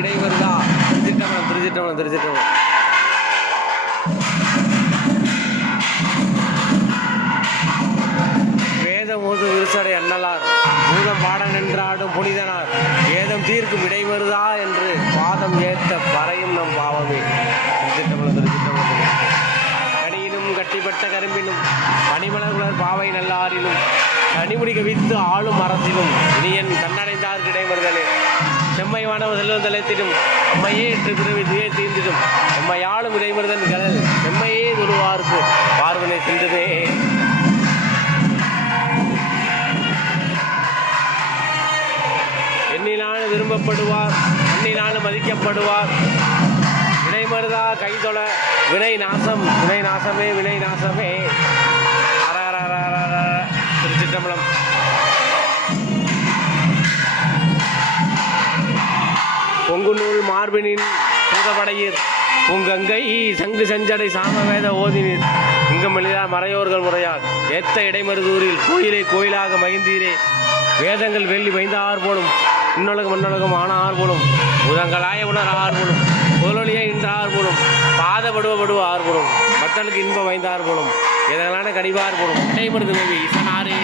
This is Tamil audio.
இடை வருதா. திருச்சிற்றம்பலம் திருச்சிற்றம்பலம் திருச்சிற்றம்பலம். வேதம் ஓது விருசடை அண்ணலார் பூதம் பாட நின்றாடும் புனிதனார் வேதம் தீர்க்கும் இடை வருதா என்று பாதம் ஏத்த பறையும் நம் பாவமே. திருச்சிற்றம்பலம் திருச்சிற்றம்பலம். கனியிலும் கட்டிப்பட்ட கரும்பினும் பனிமலர் பாவை நல்லாரிலும் கனிமுடி கவித்து ஆளும் அரசிலும் இனியன் தன்னடைந்தார் கிடைமறுதலே. செம்மையானவர் செல்வம் தலைத்திடும் அம்மையே என்று பிறவி துயே தீர்ந்திடும் எம்மையாளும் இடைமறுதன் கடல் செம்மையே துருவார்க்கு பார்வனை சென்றுமே. எண்ணினாலும் விரும்பப்படுவார் எண்ணினாலும் மதிக்கப்படுவார். வினைமருதா கைதொழ வினை நாசம் வினை நாசமே வினை நாசமே. திருச்சிற்றம்பலம். பொங்கு நூல் மார்பினின் புங்கப்படையீர் பூங்கங்கை சங்கு செஞ்சடை சாமவேத ஓதினீர் இங்கமெளிதா மறையோர்கள் முறையால் ஏத்த இடைமருதூரில் கோயிலை கோயிலாக மகிழ்ந்தீரே. வேதங்கள் வெள்ளி வைந்தார் போலும் இன்னொலகம் மண்ணொலகம் ஆனார் போலும் புதங்களாய உணர் ஆர் போலும் கோலொலியை இன்றார் போலும் பாதப்படுவ ஆர் போலும் மக்களுக்கு இன்பம் வைந்தார் போலும் எதனான கடிவார் போலும் இடைமருது மேவி ஈசனாரே.